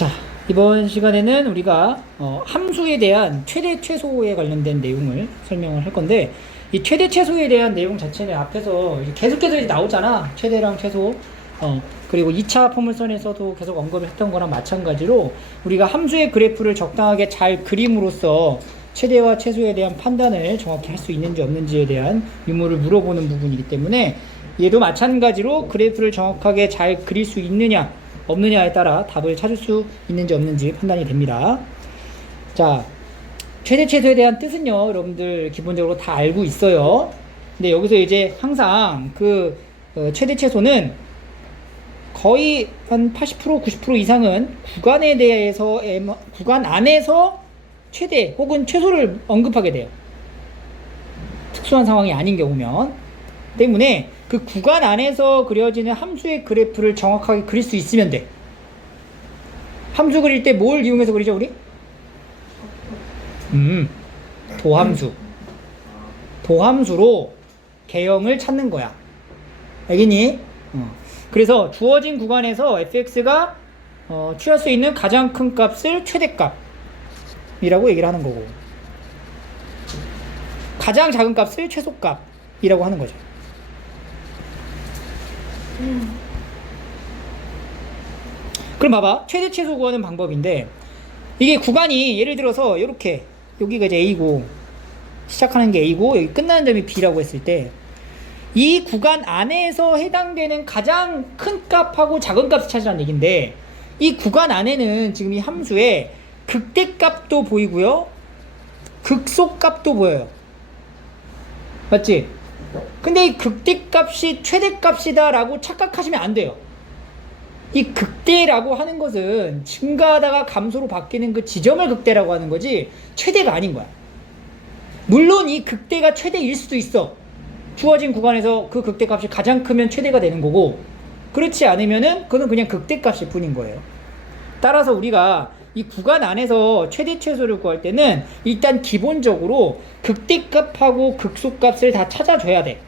자, 이번 시간에는 우리가 함수에 대한 최대 최소에 관련된 내용을 설명을 할 건데, 이 최대 최소에 대한 내용 자체는 앞에서 계속해서 이제 나오잖아. 최대랑 최소. 그리고 2차 포물선에서도 계속 언급을 했던 거랑 마찬가지로 우리가 함수의 그래프를 적당하게 잘 그림으로써 최대와 최소에 대한 판단을 정확히 할 수 있는지 없는지에 대한 유무를 물어보는 부분이기 때문에, 얘도 마찬가지로 그래프를 정확하게 잘 그릴 수 있느냐 없느냐에 따라 답을 찾을 수 있는지 없는지 판단이 됩니다. 자, 최대 최소에 대한 뜻은요, 여러분들 기본적으로 다 알고 있어요. 근데 여기서 이제 항상 그 최대 최소는 거의 한 80% 90% 이상은 구간에 대해서 구간 안에서 최대 혹은 최소를 언급하게 돼요. 특수한 상황이 아닌 경우면. 때문에 그 구간 안에서 그려지는 함수의 그래프를 정확하게 그릴 수 있으면 돼. 함수 그릴 때 뭘 이용해서 그리죠, 우리? 도함수. 도함수로 개형을 찾는 거야. 알겠니? 그래서 주어진 구간에서 fx가 취할 수 있는 가장 큰 값을 최대값이라고 얘기를 하는 거고, 가장 작은 값을 최소값이라고 하는 거죠. 그럼 봐봐, 최대 최소 구하는 방법인데, 이게 구간이 예를 들어서 이렇게, 여기가 이제 A고 시작하는 게 A고 여기 끝나는 점이 B라고 했을 때, 이 구간 안에서 해당되는 가장 큰 값하고 작은 값을 찾으라는 얘기인데, 이 구간 안에는 지금 이 함수에 극대값도 보이고요, 극소값도 보여요. 맞지? 근데 이 극대값이 최대값이다 라고 착각하시면 안 돼요. 이 극대라고 하는 것은 증가하다가 감소로 바뀌는 그 지점을 극대라고 하는 거지 최대가 아닌 거야. 물론 이 극대가 최대일 수도 있어. 주어진 구간에서 그 극대값이 가장 크면 최대가 되는 거고, 그렇지 않으면은 그건 그냥 극대값일 뿐인 거예요. 따라서 우리가 이 구간 안에서 최대 최소를 구할 때는 일단 기본적으로 극대값하고 극소값을 다 찾아줘야 돼.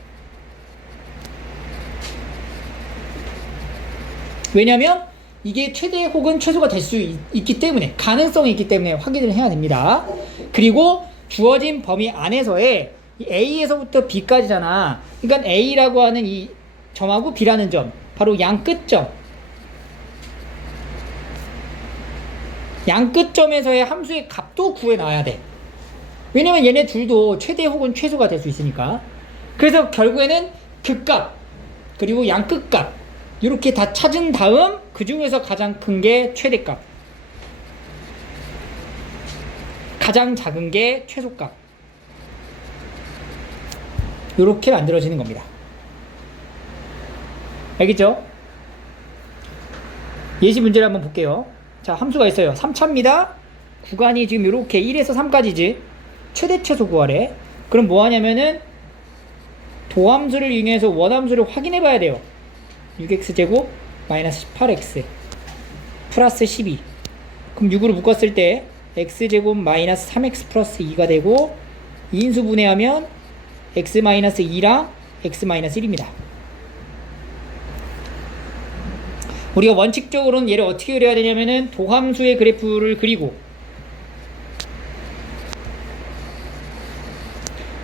왜냐면 이게 최대 혹은 최소가 될 수 있기 때문에, 가능성이 있기 때문에 확인을 해야 됩니다. 그리고 주어진 범위 안에서의 A에서부터 B까지잖아. 그러니까 A라고 하는 이 점하고 B라는 점, 바로 양 끝점, 양 끝점에서의 함수의 값도 구해놔야 돼. 왜냐면 얘네 둘도 최대 혹은 최소가 될 수 있으니까. 그래서 결국에는 극값 그리고 양 끝값 이렇게 다 찾은 다음 그 중에서 가장 큰 게 최대값, 가장 작은 게 최소값, 이렇게 만들어지는 겁니다. 알겠죠? 예시 문제를 한번 볼게요. 자, 함수가 있어요. 3차입니다. 구간이 지금 이렇게 1에서 3까지지. 최대 최소 구하래. 그럼 뭐 하냐면은 도함수를 이용해서 원함수를 확인해 봐야 돼요. 6x제곱 마이너스 18x 플러스 12. 그럼 6으로 묶었을 때 x제곱 마이너스 3x 플러스 2가 되고, 2인수 분해하면 x 마이너스 2랑 x 마이너스 1입니다. 우리가 원칙적으로는 얘를 어떻게 그려야 되냐면은 도함수의 그래프를 그리고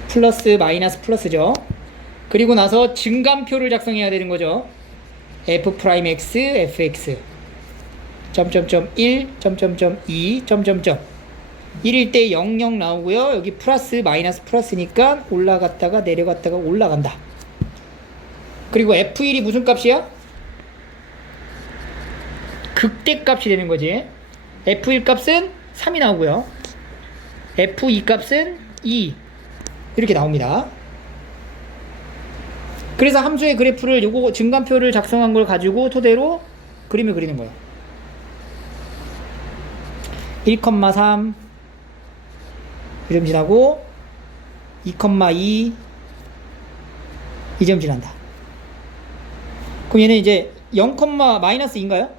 플러스 마이너스 플러스죠. 그리고 나서 증감표를 작성해야 되는 거죠. f'x fx 점점점 1 점점점 2 점점점 1일 때 00 나오고요. 여기 플러스 마이너스 플러스니까 올라갔다가 내려갔다가 올라간다. 그리고 f1이 무슨 값이야? 극대값이 되는 거지. f1 값은 3이 나오고요. f2 값은 2 이렇게 나옵니다. 그래서 함수의 그래프를 요거 증감표를 작성한 걸 가지고 토대로 그림을 그리는 거예요. 1,3 이점 지나고 2,2 이점 지난다. 그럼 얘는 이제 0, 마이너스 2인가요?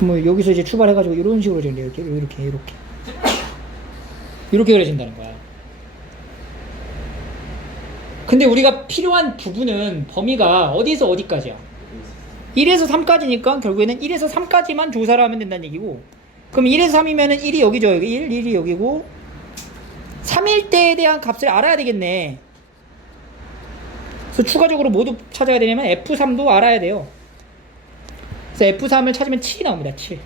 뭐 여기서 이제 출발해가지고 이런 식으로 이렇게 그려진다는 거야. 근데 우리가 필요한 부분은 범위가 어디서 어디까지야? 1에서 3까지니까 결국에는 1에서 3까지만 조사를 하면 된다는 얘기고, 그럼 1에서 3이면은 1이 여기죠. 여기 1이 여기고, 3일 때에 대한 값을 알아야 되겠네. 그래서 추가적으로 뭐도 찾아야 되냐면 F3도 알아야 돼요. 그래서 F3을 찾으면 7이 나옵니다. 7.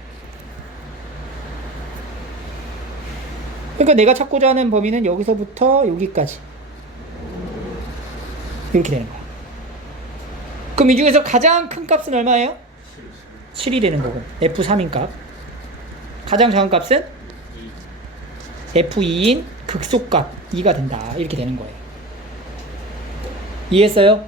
그러니까 내가 찾고자 하는 범위는 여기서부터 여기까지 이렇게 되는 거야. 그럼 이 중에서 가장 큰 값은 얼마예요? 7이 되는 거고, F3인 값. 가장 작은 값은 F2인 극소값 2가 된다. 이렇게 되는 거예요. 이해했어요?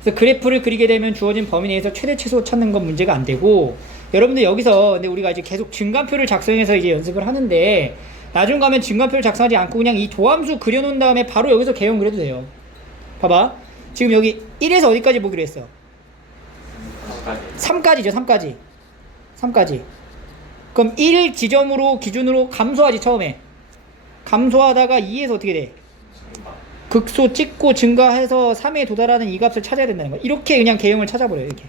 그래서 그래프를 그리게 되면 주어진 범위 내에서 최대 최소 찾는 건 문제가 안 되고, 여러분들 여기서 근데 우리가 이제 계속 증가표를 작성해서 이제 연습을 하는데, 나중 가면 증가표를 작성하지 않고 그냥 이 도함수 그려놓은 다음에 바로 여기서 개형 그려도 돼요. 봐봐. 지금 여기 1에서 어디까지 보기로 했어? 3까지죠. 3까지. 3까지. 그럼 1 지점으로 기준으로 감소하지. 처음에 감소하다가 2에서 어떻게 돼? 극소 찍고 증가해서 3에 도달하는 이 값을 찾아야 된다는 거야. 이렇게 그냥 개형을 찾아버려요. 이렇게.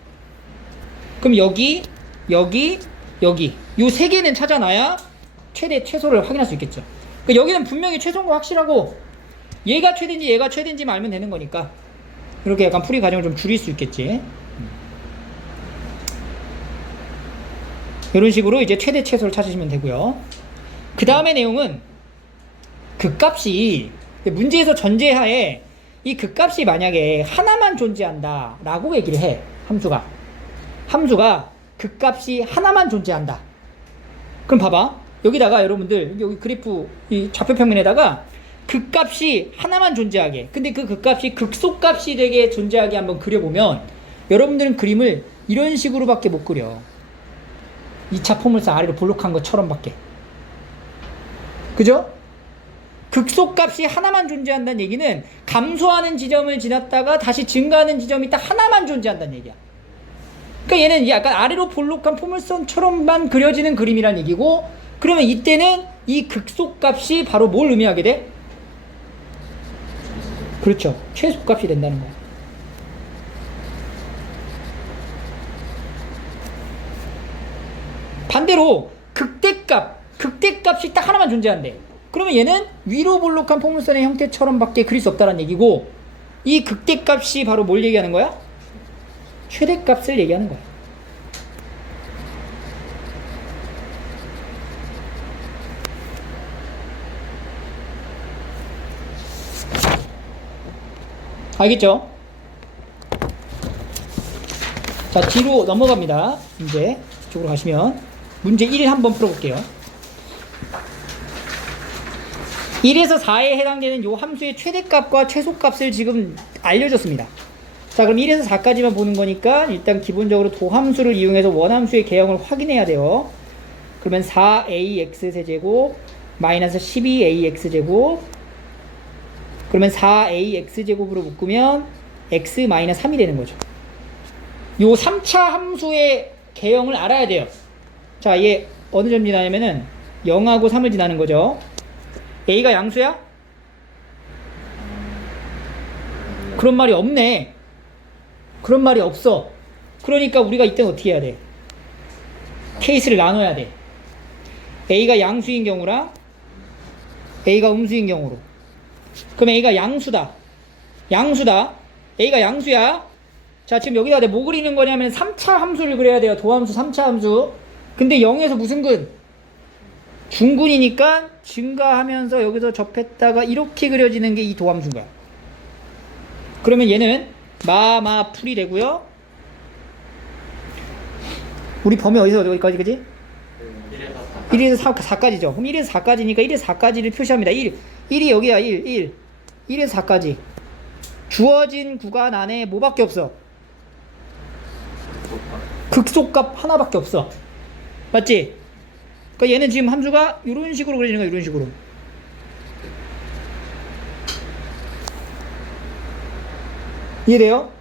그럼 여기 여기 여기 요 세 개는 찾아놔야 최대 최소를 확인할 수 있겠죠. 그러니까 여기는 분명히 최소인 거 확실하고, 얘가 최대인지 얘가 최대인지만 알면 되는 거니까 이렇게 약간 풀이 과정을 좀 줄일 수 있겠지. 이런 식으로 이제 최대 최소를 찾으시면 되고요. 그 다음의 내용은 극값이, 문제에서 전제하에 이 극값이 만약에 하나만 존재한다 라고 얘기를 해. 함수가 극값이 하나만 존재한다. 그럼 봐봐. 여기다가 여러분들 여기 그래프 이 좌표평면에다가 극값이 하나만 존재하게, 근데 그 극값이 극소값이 되게 존재하게 한번 그려보면 여러분들은 그림을 이런 식으로밖에 못 그려. 2차 포물선 아래로 볼록한 것처럼 밖에. 그죠? 극소값이 하나만 존재한다는 얘기는 감소하는 지점을 지났다가 다시 증가하는 지점이 딱 하나만 존재한다는 얘기야. 그러니까 얘는 약간 아래로 볼록한 포물선처럼만 그려지는 그림이란 얘기고, 그러면 이때는 이 극소값이 바로 뭘 의미하게 돼? 그렇죠. 최소값이 된다는 거야. 반대로 극대값이 딱 하나만 존재한대. 그러면 얘는 위로 볼록한 포물선의 형태처럼 밖에 그릴 수 없다는 얘기고, 이 극대값이 바로 뭘 얘기하는 거야? 최대값을 얘기하는 거야. 알겠죠? 자, 뒤로 넘어갑니다. 이제 이쪽으로 가시면 문제 1 한번 풀어볼게요. 1에서 4에 해당되는 요 함수의 최대값과 최소값을 지금 알려줬습니다. 자, 그럼 1에서 4까지만 보는 거니까 일단 기본적으로 도함수를 이용해서 원함수의 개형을 확인해야 돼요. 그러면 4ax 세제곱 마이너스 12ax제곱, 그러면 4ax제곱으로 묶으면 x 마이너스 3이 되는 거죠. 요 3차 함수의 개형을 알아야 돼요. 자, 얘 어느 점 지나냐면은 0하고 3을 지나는 거죠. a가 양수야? 그런 말이 없네. 그런 말이 없어. 그러니까 우리가 이때는 어떻게 해야 돼? 케이스를 나눠야 돼. a가 양수인 경우랑 a가 음수인 경우로. 그럼 a가 양수다. a가 양수야. 자, 지금 여기다 내가 뭐 그리는 거냐면 3차 함수를 그려야 돼요. 도함수 3차 함수. 근데 0에서 무슨 근? 중근이니까 증가하면서 여기서 접했다가 이렇게 그려지는 게 이 도함수인 거야. 그러면 얘는 풀이 되고요. 우리 범위 어디서 어디까지, 그지? 1에서 4까지죠. 그럼 1에서 4까지니까 1에서 4까지를 표시합니다. 1이 여기야. 1. 1에서 4까지. 주어진 구간 안에 뭐밖에 없어? 극소값 하나밖에 없어. 맞지? 그러니까 얘는 지금 함수가 이런 식으로 그려지는 거야. 이런 식으로. 이해돼요?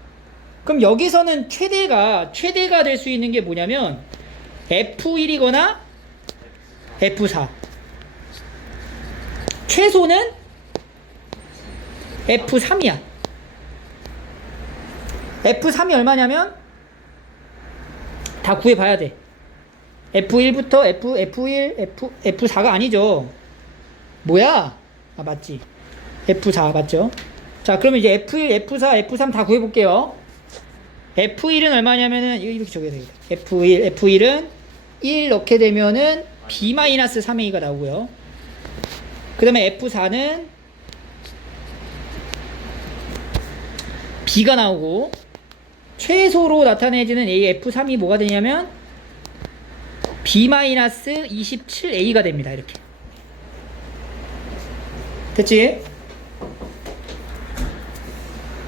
그럼 여기서는 최대가 될 수 있는 게 뭐냐면 F1이거나 F4. 최소는 F3이야. F3이 얼마냐면 다 구해봐야 돼. F1부터 F1, F4가 아니죠. 뭐야? 아, 맞지. F4 맞죠? 자, 그러면 이제 F1, F4, F3 다 구해볼게요. F1은 얼마냐면은, 이렇게 적어야 되겠다. F1은 1 넣게 되면은 B-3A가 나오고요. 그 다음에 F4는 B가 나오고, 최소로 나타내지는 A, F3이 뭐가 되냐면, B-27A가 됩니다. 이렇게. 됐지?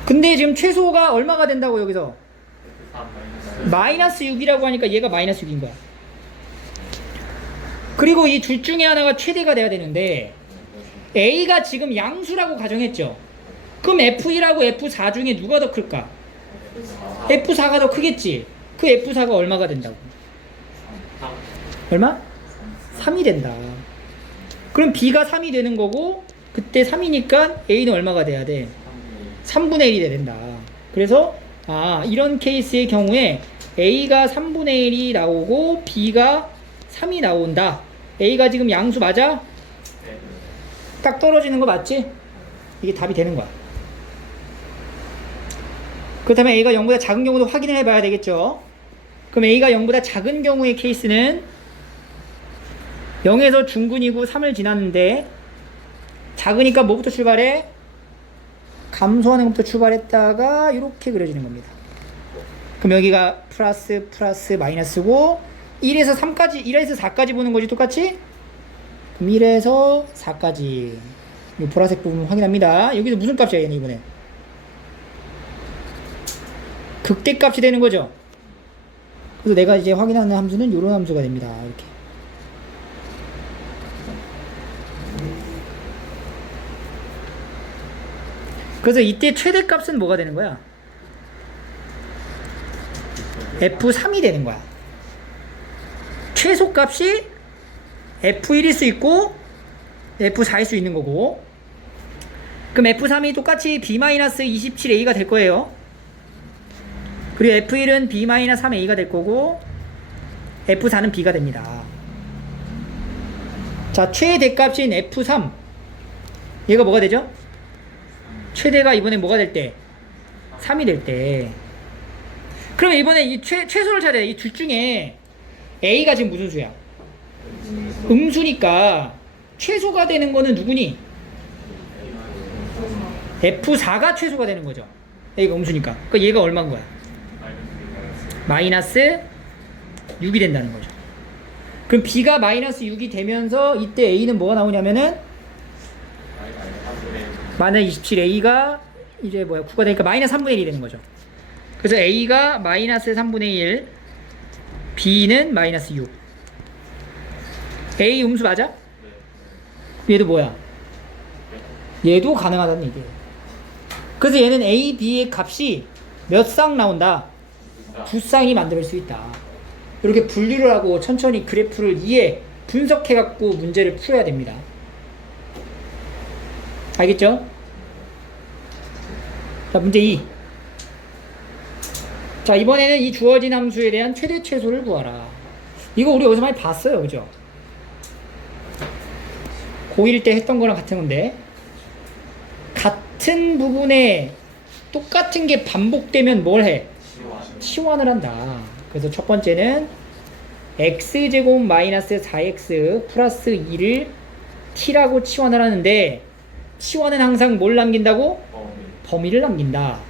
근데 지금 최소가 얼마가 된다고 여기서? 마이너스 6이라고 하니까 얘가 마이너스 6인 거야. 그리고 이 둘 중에 하나가 최대가 돼야 되는데 A가 지금 양수라고 가정했죠. 그럼 F1하고 F4 중에 누가 더 클까? F4가 더 크겠지. 그 F4가 얼마가 된다고? 얼마? 3이 된다. 그럼 B가 3이 되는 거고, 그때 3이니까 A는 얼마가 돼야 돼? 3분의 1이 돼야 된다. 그래서 이런 케이스의 경우에 A가 3분의 1이 나오고 B가 3이 나온다. A가 지금 양수 맞아? 딱 떨어지는 거 맞지? 이게 답이 되는 거야. 그렇다면 A가 0보다 작은 경우도 확인을 해봐야 되겠죠. 그럼 A가 0보다 작은 경우의 케이스는 0에서 중근이고 3을 지났는데 작으니까 뭐부터 출발해? 감소하는 것부터 출발했다가 이렇게 그려지는 겁니다. 그럼 여기가 플러스 마이너스고 1에서 3까지 1에서 4까지 보는 거지 똑같이? 그럼 1에서 4까지 이 보라색 부분 확인합니다. 여기서 무슨 값이야 얘는 이번에? 극대값이 되는 거죠. 그래서 내가 이제 확인하는 함수는 이런 함수가 됩니다. 이렇게. 그래서 이때 최대값은 뭐가 되는 거야? F3이 되는 거야. 최소값이 F1일 수 있고 F4일 수 있는 거고, 그럼 F3이 똑같이 B-27A가 될 거예요. 그리고 F1은 B-3A가 될 거고 F4는 B가 됩니다. 자, 최대값인 F3 얘가 뭐가 되죠? 최대가 이번에 뭐가 될 때? 3이 될 때. 그러면 이번에 이 최소를 찾아야 돼. 이 둘 중에 A가 지금 무슨 수야? 음수니까 최소가 되는 거는 누구니? F4가 최소가 되는 거죠. A가 음수니까. 그러니까 얘가 얼마인 거야? 마이너스 6이 된다는 거죠. 그럼 B가 마이너스 6이 되면서 이때 A는 뭐가 나오냐면은 마이너스 27A가 이제 9가 되니까 마이너스 3분의 1이 되는 거죠. 그래서 A가 마이너스 3분의 1, B는 마이너스 6. A 음수 맞아? 얘도 뭐야? 얘도 가능하다는 얘기예요. 그래서 얘는 A, B의 값이 몇 쌍 나온다? 2쌍이 만들 수 있다. 이렇게 분류를 하고 천천히 그래프를 분석해갖고 문제를 풀어야 됩니다. 알겠죠? 자, 문제 2. 자, 이번에는 이 주어진 함수에 대한 최대 최소를 구하라. 이거 우리 어디서 많이 봤어요. 그죠? 고1 때 했던 거랑 같은 건데, 같은 부분에 똑같은 게 반복되면 뭘 해? 치환을 한다. 그래서 첫 번째는 x제곱 마이너스 4x 플러스 2를 t라고 치환을 하는데, 치환은 항상 뭘 남긴다고? 범위를 남긴다.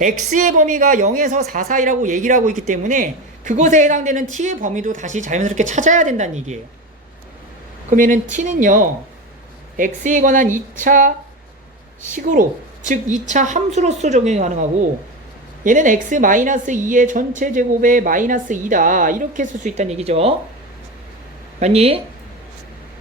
x의 범위가 0에서 4 사이라고 얘기를 하고 있기 때문에 그것에 해당되는 t의 범위도 다시 자연스럽게 찾아야 된다는 얘기예요. 그럼 얘는 t는요, x에 관한 2차 식으로, 즉 2차 함수로서 적용이 가능하고, 얘는 x-2의 전체 제곱의 마이너스 2다. 이렇게 쓸 수 있다는 얘기죠. 맞니?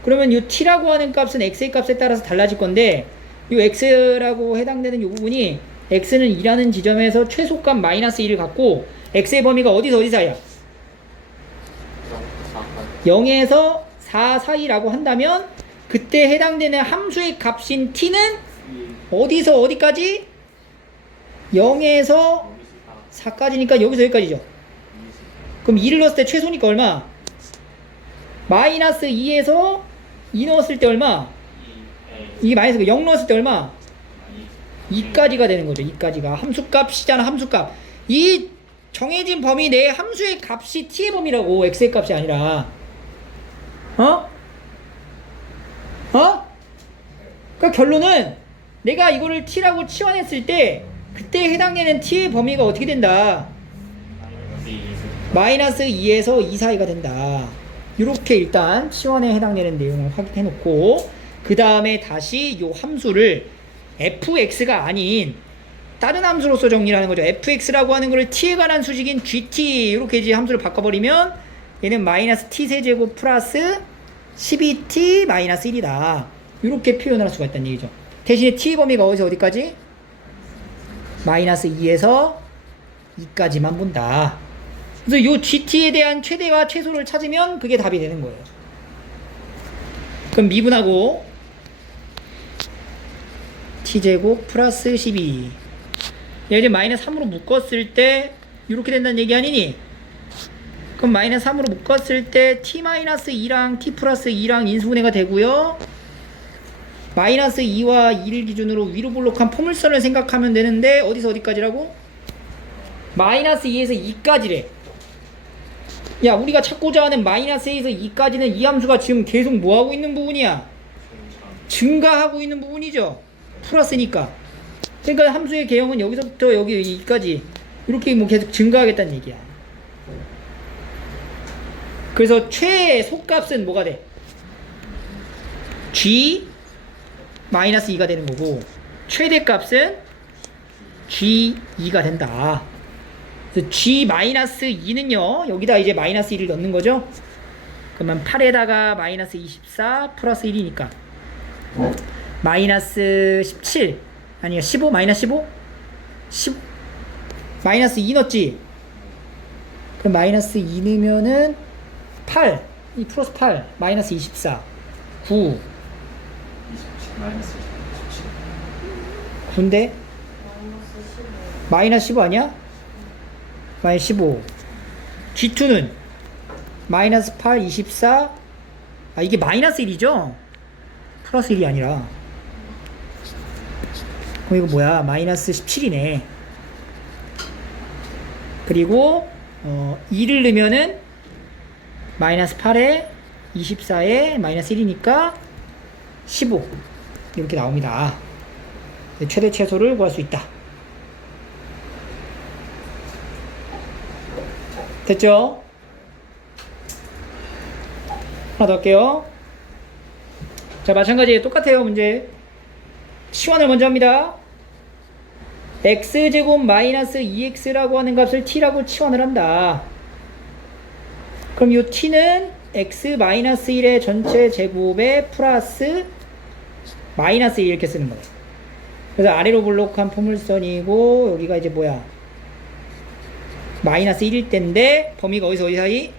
그러면 이 t라고 하는 값은 x의 값에 따라서 달라질 건데, 이 x라고 해당되는 이 부분이 x는 2라는 지점에서 최소값 마이너스 2를 갖고 x의 범위가 어디서 어디 사이야? 0에서 4 사이라고 한다면 그때 해당되는 함수의 값인 t는 어디서 어디까지? 0에서 4까지니까 여기서 여기까지죠. 그럼 2를 넣었을 때 최소니까 얼마? 마이너스 2에서 2 넣었을 때 얼마? 이게 마이너스 0 넣었을 때 얼마? 2까지가 되는 거죠. 2까지가 함수값이잖아. 함수값. 이 정해진 범위 내에 함수의 값이 t의 범위라고. x의 값이 아니라. 어? 그러니까 결론은 내가 이거를 t라고 치환했을 때 그때 해당되는 t의 범위가 어떻게 된다? 마이너스 2에서 2 사이가 된다. 이렇게 일단 치환에 해당되는 내용을 확인해 놓고 그 다음에 다시 이 함수를 fx가 아닌 다른 함수로서 정리를 하는 거죠. fx라고 하는 거를 t에 관한 수식인 gt 이렇게 이제 함수를 바꿔버리면 얘는 마이너스 t 세제곱 플러스 12t 마이너스 1이다. 이렇게 표현을 할 수가 있다는 얘기죠. 대신에 t의 범위가 어디서 어디까지? 마이너스 2에서 2까지만 본다. 그래서 이 gt에 대한 최대와 최소를 찾으면 그게 답이 되는 거예요. 그럼 미분하고 t제곱 플러스 12 얘를 마이너스 3으로 묶었을 때 이렇게 된다는 얘기 아니니? 그럼 마이너스 3으로 묶었을 때 t 마이너스 2랑 t 플러스 2랑 인수분해가 되고요. 마이너스 2와 2를 기준으로 위로 볼록한 포물선을 생각하면 되는데 어디서 어디까지라고? 마이너스 2에서 2까지래. 야, 우리가 찾고자 하는 마이너스 2에서 2까지는 이 함수가 지금 계속 뭐하고 있는 부분이야? 증가하고 있는 부분이죠. 플러스니까. 그러니까 함수의 개형은 여기서부터 여기 2까지 이렇게 뭐 계속 증가하겠다는 얘기야. 그래서 최소값은 뭐가 돼? g 마이너스 2가 되는 거고 최대값은 g2가 된다. 그래서 g 마이너스 2는요 여기다 이제 마이너스 1을 넣는 거죠. 그러면 8에다가 마이너스 24 플러스 1이니까 마이너스 17 아니야 15 마이너스 15 10 마이너스 2 넣었지. 그럼 마이너스 2 넣으면은 8 이 플러스 8 마이너스 24 9 마이너스 9인데 마이너스 15 아니야? 마이너스 15 G2는 마이너스 8 24 아 이게 마이너스 1이죠? 플러스 1이 아니라 그럼 이거 뭐야 마이너스 17이네. 그리고 2를 넣으면은 마이너스 8에 24에 마이너스 1이니까 15 이렇게 나옵니다. 최대 최소를 구할 수 있다. 됐죠? 하나 더 할게요. 자, 마찬가지 똑같아요. 문제 치환을 먼저 합니다. x제곱 마이너스 2x라고 하는 값을 t라고 치환을 한다. 그럼 이 t는 x 마이너스 1의 전체 제곱에 플러스 마이너스 1 이렇게 쓰는 거예요. 그래서 아래로 볼록한 포물선이고 여기가 이제 뭐야 마이너스 1일 때인데 범위가 어디서 어디 사이?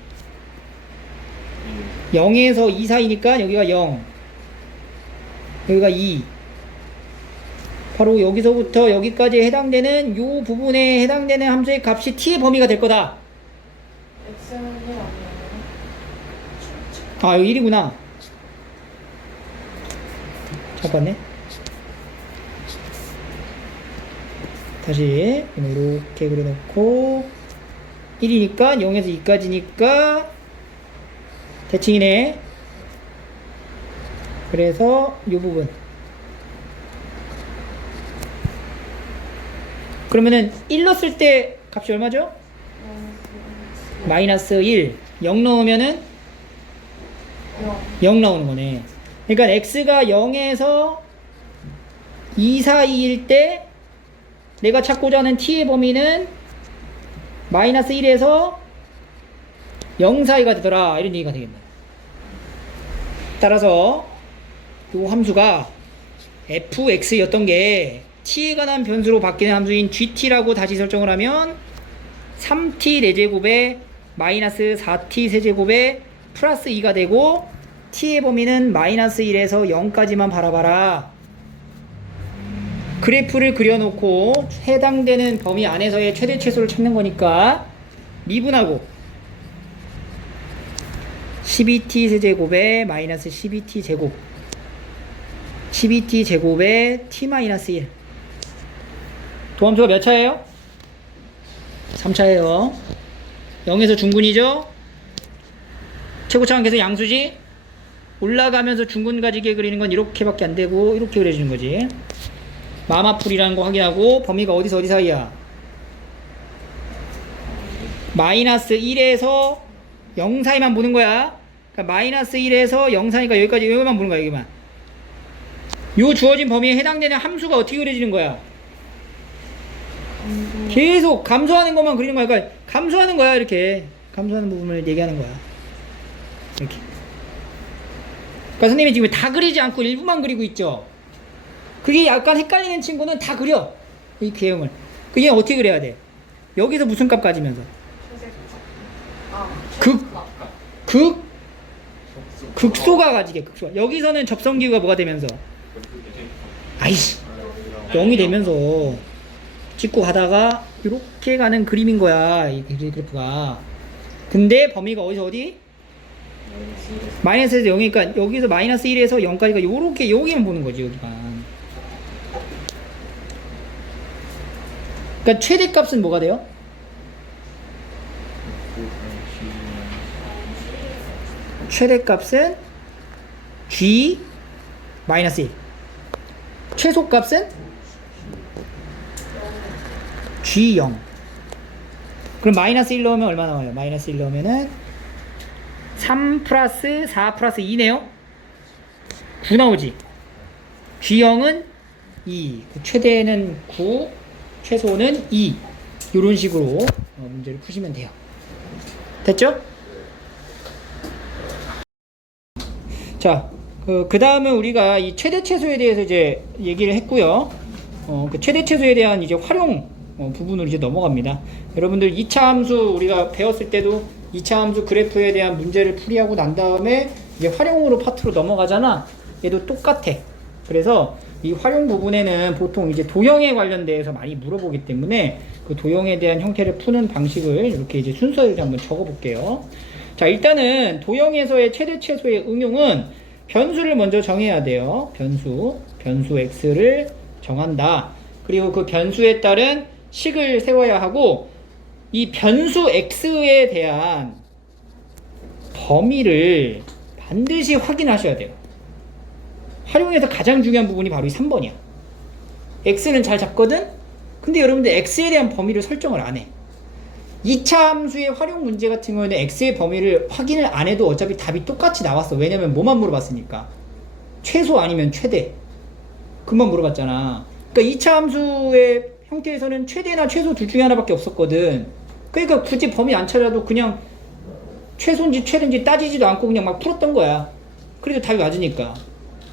0에서 2 사이니까 여기가 0 여기가 2 바로 여기서부터 여기까지 해당되는 요 부분에 해당되는 함수의 값이 t의 범위가 될 거다. x는 1 아니에요? 아 여기 1이구나. 잠깐네. 다시 이렇게 그려놓고 1이니까 0에서 2까지니까 대칭이네. 그래서 이 부분 그러면은 1 넣었을 때 값이 얼마죠? 마이너스 1 0 넣으면은 0 나오는 거네. 그러니까 x가 0에서 2 사이일 때 내가 찾고자 하는 t의 범위는 마이너스 1에서 0 사이가 되더라 이런 얘기가 되겠네. 따라서 이 함수가 fx였던 게 t에 관한 변수로 바뀌는 함수인 gt라고 다시 설정을 하면 3t 4제곱에 마이너스 4t 세제곱에 플러스 2가 되고 t의 범위는 마이너스 1에서 0까지만 바라봐라. 그래프를 그려놓고 해당되는 범위 안에서의 최대 최소를 찾는 거니까 미분하고 12t 세제곱에 마이너스 12t 제곱 12t 제곱에 t 마이너스 1 도함수가 몇 차예요? 3차예요 0에서 중근이죠? 최고차원 계속 양수지? 올라가면서 중근 가지게 그리는 건 이렇게밖에 안 되고 이렇게 그려지는 거지 마마풀이라는 거 확인하고 범위가 어디서 어디 사이야? 마이너스 1에서 0 사이만 보는 거야. 그러니까 마이너스 1에서 0 사이니까 여기까지 여기만 보는 거야. 여기만. 요 주어진 범위에 해당되는 함수가 어떻게 그려지는 거야? 계속 감소하는 것만 그리는 거야. 그러니까 감소하는 거야. 이렇게 감소하는 부분을 얘기하는 거야. 이렇게. 그러니까 선생님이 지금 다 그리지 않고 일부만 그리고 있죠. 그게 약간 헷갈리는 친구는 다 그려. 이 개형을. 그게 어떻게 그려야 돼? 여기서 무슨 값 가지면서? 극소가 가지게 극소가. 여기서는 접선기구가 뭐가 되면서? 아이씨 0이 되면서 찍고 가다가 이렇게 가는 그림인 거야 이 그래프가. 근데 범위가 어디서 어디? 마이너스에서 0이니까 여기서 마이너스 1에서 0까지가 요렇게 여기만 보는 거지 여기만. 그러니까 최대값은 뭐가 돼요? 최대값은 g 마이너스 1 최소값은 g0 그럼 마이너스 1 넣으면 얼마 나와요? 마이너스 1 넣으면은 3 플러스 4 플러스 2네요 9 나오지 g0은 2 최대는 9 최소는 2 이런 식으로 문제를 푸시면 돼요 됐죠? 자, 그 다음은 우리가 이 최대 최소에 대해서 이제 얘기를 했고요. 그 최대 최소에 대한 이제 활용 부분으로 이제 넘어갑니다. 여러분들 2차 함수 우리가 배웠을 때도 2차 함수 그래프에 대한 문제를 풀이하고 난 다음에 이제 활용으로 파트로 넘어가잖아. 얘도 똑같아. 그래서 이 활용 부분에는 보통 이제 도형에 관련돼서 많이 물어보기 때문에 그 도형에 대한 형태를 푸는 방식을 이렇게 이제 순서를 한번 적어 볼게요. 자, 일단은 도형에서의 최대 최소의 응용은 변수를 먼저 정해야 돼요. 변수 x를 정한다. 그리고 그 변수에 따른 식을 세워야 하고 이 변수 x에 대한 범위를 반드시 확인하셔야 돼요. 활용에서 가장 중요한 부분이 바로 이 3번이야. x는 잘 잡거든? 근데 여러분들 x에 대한 범위를 설정을 안 해. 2차 함수의 활용 문제 같은 경우에는 x의 범위를 확인을 안 해도 어차피 답이 똑같이 나왔어. 왜냐면 뭐만 물어봤으니까. 최소 아니면 최대. 그만 물어봤잖아. 그러니까 2차 함수의 형태에서는 최대나 최소 둘 중에 하나밖에 없었거든. 그러니까 굳이 범위 안 찾아도 그냥 최소인지 최대인지 따지지도 않고 그냥 막 풀었던 거야. 그래도 답이 맞으니까.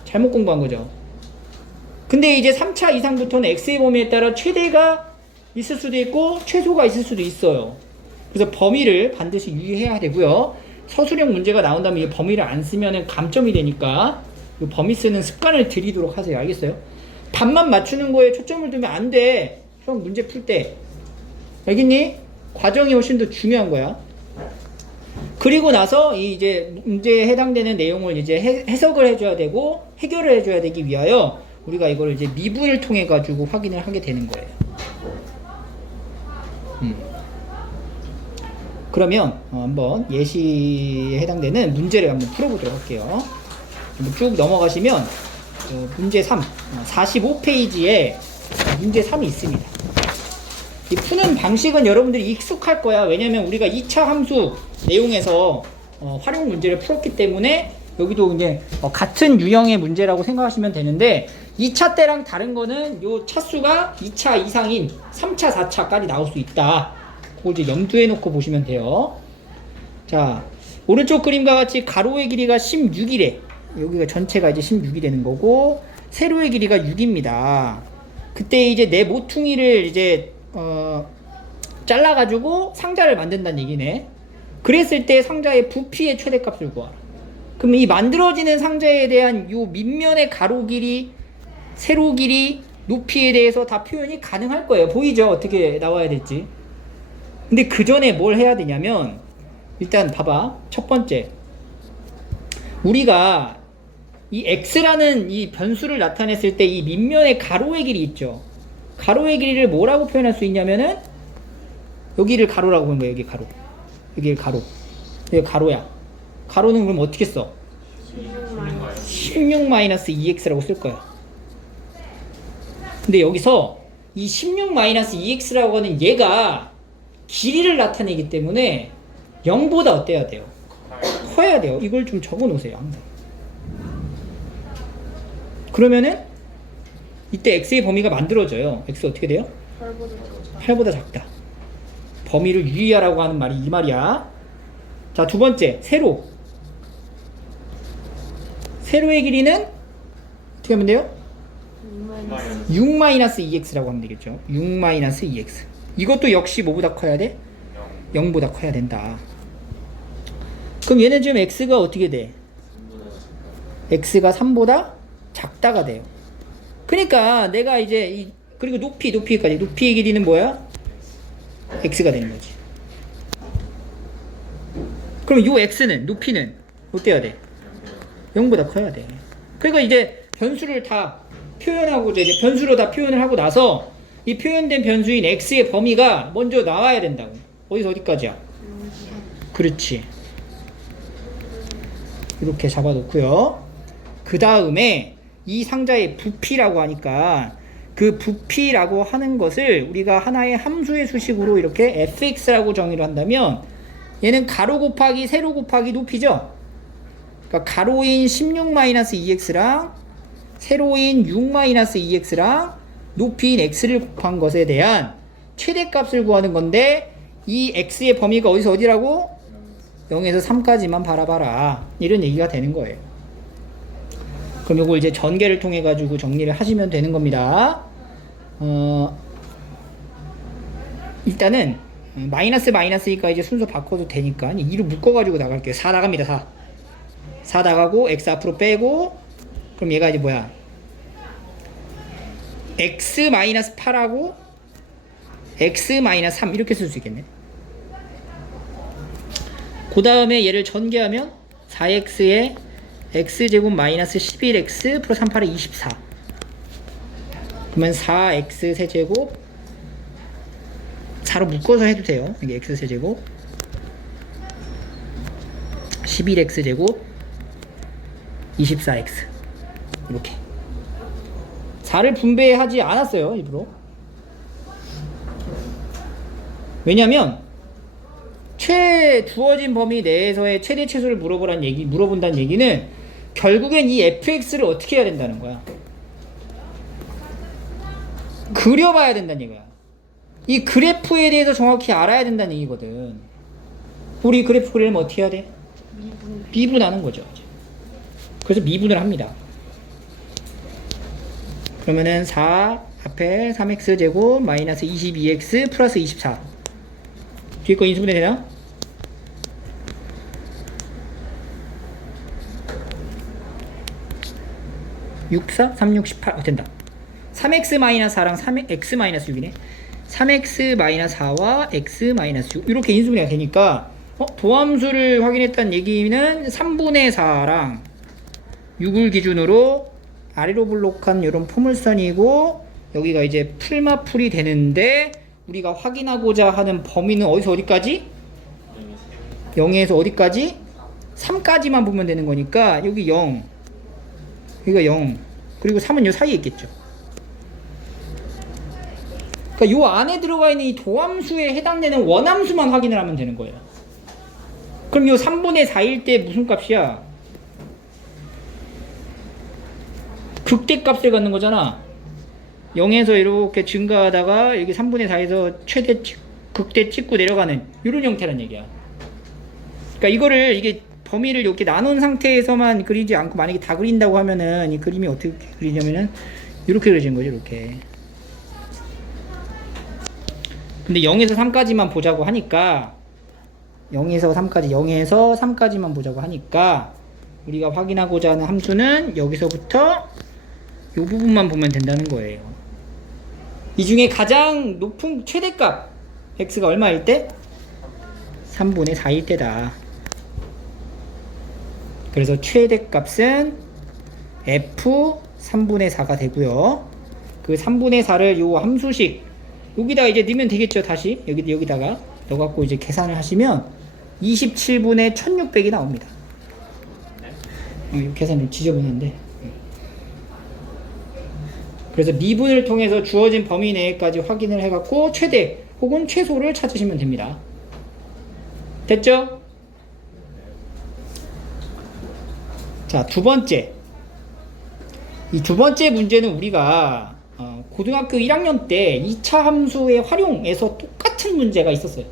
잘못 공부한 거죠. 근데 이제 3차 이상부터는 x의 범위에 따라 최대가 있을 수도 있고 최소가 있을 수도 있어요. 그래서 범위를 반드시 유의해야 되고요. 서술형 문제가 나온다면 이 범위를 안 쓰면 감점이 되니까 이 범위 쓰는 습관을 들이도록 하세요. 알겠어요? 답만 맞추는 거에 초점을 두면 안 돼. 형 문제 풀 때. 알겠니? 과정이 훨씬 더 중요한 거야. 그리고 나서 이 이제 문제에 해당되는 내용을 이제 해석을 해줘야 되고 해결을 해줘야 되기 위하여 우리가 이걸 이제 미분을 통해 가지고 확인을 하게 되는 거예요. 그러면 한번 예시에 해당되는 문제를 한번 풀어보도록 할게요. 한번 쭉 넘어가시면 문제 3, 45페이지에 문제 3이 있습니다. 이 푸는 방식은 여러분들이 익숙할 거야. 왜냐면 우리가 2차 함수 내용에서 활용 문제를 풀었기 때문에 여기도 이제 같은 유형의 문제라고 생각하시면 되는데 2차 때랑 다른 거는 요 차수가 2차 이상인 3차, 4차까지 나올 수 있다. 그걸 이제 염두에 놓고 보시면 돼요. 자, 오른쪽 그림과 같이 가로의 길이가 16이래. 여기가 전체가 이제 16이 되는 거고 세로의 길이가 6입니다. 그때 이제 내 모퉁이를 이제 잘라가지고 상자를 만든다는 얘기네. 그랬을 때 상자의 부피의 최대값을 구하라. 그럼 이 만들어지는 상자에 대한 요 밑면의 가로 길이, 세로 길이, 높이에 대해서 다 표현이 가능할 거예요. 보이죠? 어떻게 나와야 될지. 근데 그 전에 뭘 해야 되냐면 일단 봐봐. 첫 번째 우리가 이 x라는 이 변수를 나타냈을 때 이 밑면에 가로의 길이 있죠. 가로의 길이를 뭐라고 표현할 수 있냐면은 여기를 가로라고 보는 거예요. 여기 가로. 여기 가로. 여기 가로야. 가로는 그럼 어떻게 써? 16-2x라고 쓸 거야. 근데 여기서 이 16-2x라고 하는 얘가 길이를 나타내기 때문에 0보다 어때야 돼요? 커야 돼요. 이걸 좀 적어 놓으세요. 항상. 그러면은 이때 x의 범위가 만들어져요. x 어떻게 돼요? 8보다 작다. 범위를 유의하라고 하는 말이 이 말이야. 자, 두 번째, 세로. 세로의 길이는 어떻게 하면 돼요? 6-2x라고 하면 되겠죠. 6-2x. 이것도 역시 뭐보다 커야 돼? 0보다 커야 된다. 그럼 얘는 지금 x가 어떻게 돼? x가 3보다 작다가 돼요. 그러니까 내가 이제 그리고 높이까지 높이의 길이는 뭐야? x가 되는 거지. 그럼 요 x는 높이는 어때야 돼? 0보다 커야 돼. 그러니까 이제 변수를 다 표현하고 이제 변수로 다 표현을 하고 나서 이 표현된 변수인 x의 범위가 먼저 나와야 된다고. 어디서 어디까지야? 그렇지. 이렇게 잡아놓고요. 그 다음에 이 상자의 부피라고 하니까 그 부피라고 하는 것을 우리가 하나의 함수의 수식으로 이렇게 fx라고 정의를 한다면 얘는 가로 곱하기 세로 곱하기 높이죠. 그러니까 가로인 16-2x랑 세로인 6-2x랑 높이인 x를 곱한 것에 대한 최대값을 구하는 건데 이 x의 범위가 어디서 어디라고? 0에서 3까지만 바라봐라. 이런 얘기가 되는 거예요. 그럼 이걸 이제 전개를 통해 가지고 정리를 하시면 되는 겁니다. 일단은 마이너스니까 이제 순서 바꿔도 되니까 2로 묶어가지고 나갈게요. 4 나갑니다. 4 나가고 x 앞으로 빼고 그럼 얘가 이제 뭐야? x-8하고 x-3 이렇게 쓸 수 있겠네. 그 다음에 얘를 전개하면 4x에 x제곱 마이너스 11x 플러스 38에 24 그러면 4x 세제곱 4로 묶어서 해도 돼요. 이게 x 세제곱 11x 제곱 24x 이렇게 4를 분배하지 않았어요. 일부러. 왜냐면 주어진 범위 내에서의 최대 최소를 물어본다는 얘기는 결국엔 이 fx를 어떻게 해야 된다는 거야? 그려봐야 된다는 얘기야. 이 그래프에 대해서 정확히 알아야 된다는 얘기거든. 우리 그래프 그리려면 어떻게 해야 돼? 미분하는 거죠. 그래서 미분을 합니다. 그러면은 4 앞에 3x 제곱 마이너스 22x 플러스 24 뒤에 거 인수분해 되나? 64? 36, 18 된다. 3x-4랑 3x-6이네. 3x-4와 x-6 이렇게 인수분해가 되니까 도함수를 확인했다는 얘기는 3분의 4랑 6을 기준으로 아래로 블록한 이런 포물선이고 여기가 이제 풀마풀이 되는데 우리가 확인하고자 하는 범위는 어디서 어디까지? 0에서 어디까지? 3까지만 보면 되는 거니까 여기 0 여기가 0 그리고 3은 요 사이에 있겠죠. 그러니까 요 안에 들어가 있는 이 도함수에 해당되는 원함수만 확인을 하면 되는 거예요. 그럼 요 3분의 4일 때 무슨 값이야? 극대값을 갖는 거잖아. 0에서 이렇게 증가하다가 여기 3분의 4에서 극대 찍고 내려가는 이런 형태란 얘기야. 그러니까 이거를 이게 범위를 이렇게 나눈 상태에서만 그리지 않고 만약에 다 그린다고 하면은 이 그림이 어떻게 그리냐면은 이렇게 그려지는 거죠. 이렇게. 근데 0에서 3까지만 보자고 하니까 0에서 3까지만 보자고 하니까 우리가 확인하고자 하는 함수는 여기서부터 이 부분만 보면 된다는 거예요. 이 중에 가장 높은 최대값 x가 얼마일 때? 3분의 4일 때다. 그래서 최대값은 f 3분의 4가 되고요. 그 3분의 4를 요 함수식 여기다가 이제 넣으면 되겠죠. 다시 여기다가 넣어갖고 이제 계산을 하시면 27분의 1600이 나옵니다. 계산 좀 지저분한데. 그래서 미분을 통해서 주어진 범위 내까지 확인을 해갖고 최대 혹은 최소를 찾으시면 됩니다. 됐죠? 자, 두 번째. 이 두 번째 문제는 우리가 고등학교 1학년 때 2차 함수의 활용에서 똑같은 문제가 있었어요.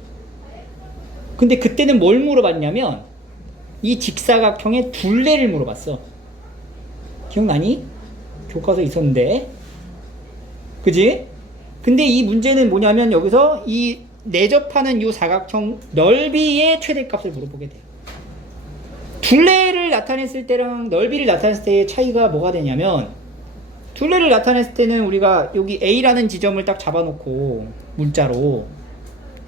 근데 그때는 뭘 물어봤냐면 이 직사각형의 둘레를 물어봤어. 기억나니? 교과서에 있었는데. 그지? 근데 이 문제는 뭐냐면 여기서 이 내접하는 이 사각형 넓이의 최대값을 물어보게 돼요. 둘레를 나타냈을 때랑 넓이를 나타냈을 때의 차이가 뭐가 되냐면 둘레를 나타냈을 때는 우리가 여기 A라는 지점을 딱 잡아놓고 문자로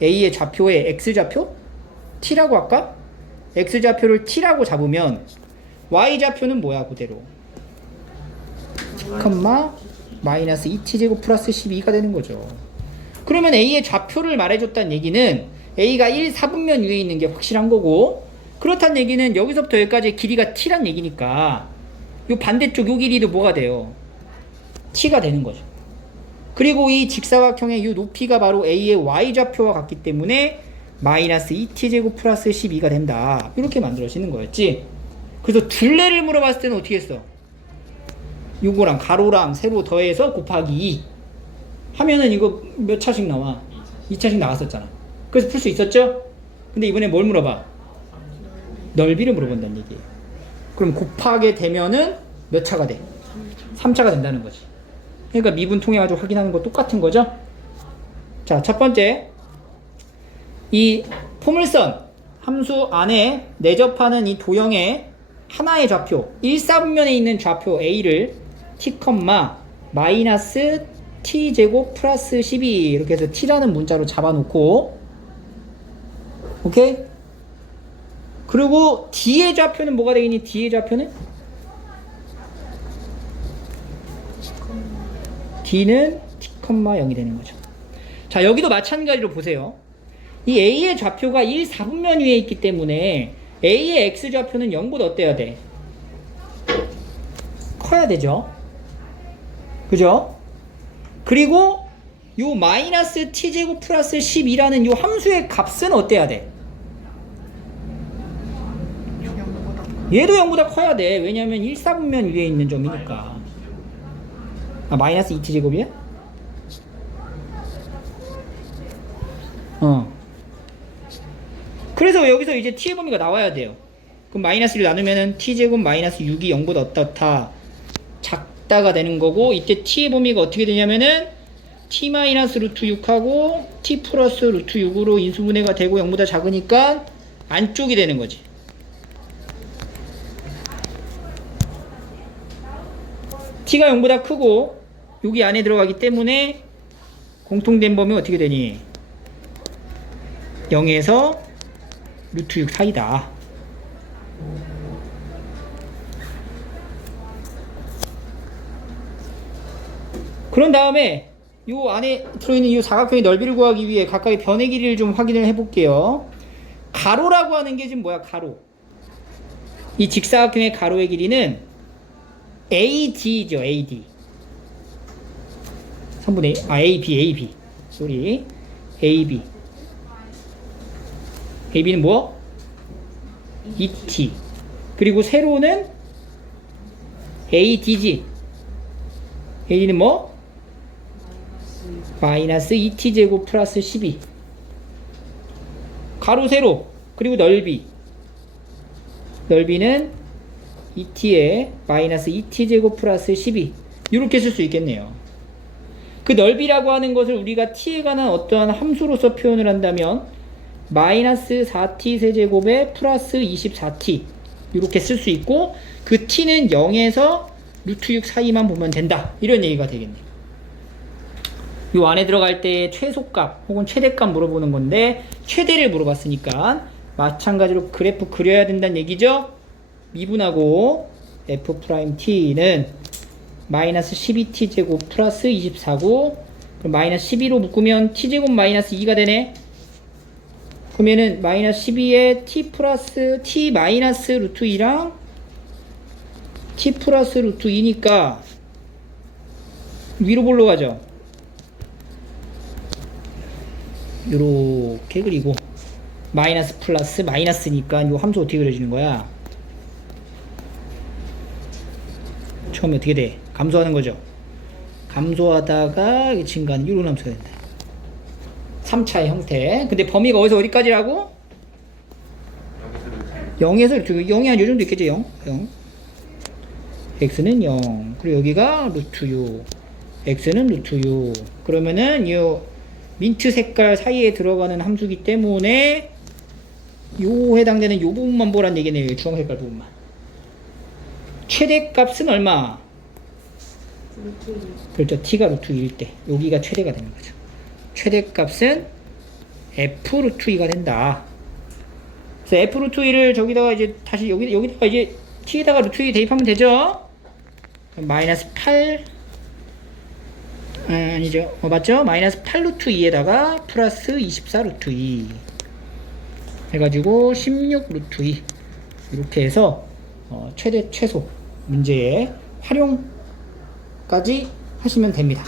A의 좌표에 X좌표? T라고 할까? X좌표를 T라고 잡으면 Y좌표는 뭐야 그대로? 마이너스 2t제곱 플러스 12가 되는 거죠. 그러면 A의 좌표를 말해줬다는 얘기는 A가 1, 4분면 위에 있는 게 확실한 거고 그렇다는 얘기는 여기서부터 여기까지의 길이가 t란 얘기니까 요 반대쪽 요 길이도 뭐가 돼요? t가 되는 거죠. 그리고 이 직사각형의 요 높이가 바로 A의 y좌표와 같기 때문에 마이너스 2t제곱 플러스 12가 된다. 이렇게 만들어지는 거였지. 그래서 둘레를 물어봤을 때는 어떻게 했어? 요거랑 가로랑 세로 더해서 곱하기 2 하면은 이거 몇 차씩 나와? 2차씩 나왔었잖아. 그래서 풀 수 있었죠? 근데 이번에 뭘 물어봐? 넓이를 물어본다는 얘기예요. 그럼 곱하게 되면은 몇 차가 돼? 3차가 된다는 거지. 그러니까 미분 통해 가지고 확인하는 거 똑같은 거죠? 자, 첫 번째. 이 포물선 함수 안에 내접하는 이 도형의 하나의 좌표 1, 4분면에 있는 좌표 A를 t, 마이너스 t제곱 플러스 12 이렇게 해서 t라는 문자로 잡아놓고 오케이? 그리고 D의 좌표는 뭐가 되겠니? D의 좌표는? D는 t, 0이 되는 거죠. 자, 여기도 마찬가지로 보세요. 이 A의 좌표가 1, 4분면 위에 있기 때문에 A의 X좌표는 0보다 어때야 돼? 커야 되죠. 그죠? 그리고 요 마이너스 t제곱 플러스 12라는 요 함수의 값은 어때야 돼? 얘도 0보다 커야 돼. 왜냐면 1, 4분면 위에 있는 점이니까. 아, 마이너스 2t제곱이야? 그래서 여기서 이제 t의 범위가 나와야 돼요. 그럼 마이너스를 나누면은 t제곱 마이너스 6이 0보다 어떻다? 작다가 되는 거고, 이때 t의 범위가 어떻게 되냐면은 t 마이너스 루트 6하고 t 플러스 루트 6으로 인수분해가 되고 0보다 작으니까 안쪽이 되는 거지. t가 0보다 크고 여기 안에 들어가기 때문에 공통된 범위 어떻게 되니? 0에서 루트 6 사이다. 그런 다음에 요 안에 들어있는 이 사각형의 넓이를 구하기 위해 각각의 변의 길이를 좀 확인을 해볼게요. 가로라고 하는 게 지금 뭐야? 가로. 이 직사각형의 가로의 길이는 AD죠. AD. 3분의 AB. 쏘리. AB. AB는 뭐? ET. 그리고 세로는 ADG. AD는 뭐? 마이너스 2t제곱 플러스 12. 가로 세로. 그리고 넓이. 넓이는 2t에 마이너스 2t제곱 플러스 12. 이렇게 쓸 수 있겠네요. 그 넓이라고 하는 것을 우리가 t에 관한 어떠한 함수로서 표현을 한다면 마이너스 4t 세제곱에 플러스 24t 이렇게 쓸 수 있고, 그 t는 0에서 루트 6 사이만 보면 된다, 이런 얘기가 되겠네요. 이 안에 들어갈 때 최소값 혹은 최대값 물어보는 건데 최대를 물어봤으니까 마찬가지로 그래프 그려야 된다는 얘기죠. 미분하고 f 프라임 t는 마이너스 12t제곱 플러스 24고 그럼 마이너스 12로 묶으면 t제곱 마이너스 2가 되네. 그러면은 마이너스 12에 t 플러스 t 마이너스 루트 2랑 t 플러스 루트 2니까 위로 볼로 가죠. 요렇게 그리고 마이너스 플러스 마이너스니까 요 함수 어떻게 그려지는 거야? 처음에 어떻게 돼? 감소하는 거죠. 감소하다가 이게 증가하는 이런 함수가 된다. 3차의 형태. 근데 범위가 어디서 어디까지라고? 0에서 0이 한 요 정도 있겠죠. 0 x는 0 그리고 여기가 루트 6 x는 루트 6 그러면은 요 민트 색깔 사이에 들어가는 함수기 때문에 요 해당되는 요 부분만 보란 얘기네요. 주황 색깔 부분만. 최대값은 얼마? 루트 2. 그렇죠. t가 루트 2일 때 여기가 최대가 되는 거죠. 최대값은 f 루트 2가 된다. 그래서 f 루트 2를 저기다가 이제 다시 여기다가 이제 t에다가 루트 2 대입하면 되죠. 마이너스 8 아니죠. 맞죠? 마이너스 8 루트 2에다가 플러스 24 루트 2 해가지고 16 루트 2 이렇게 해서 최대 최소 문제의 활용까지 하시면 됩니다.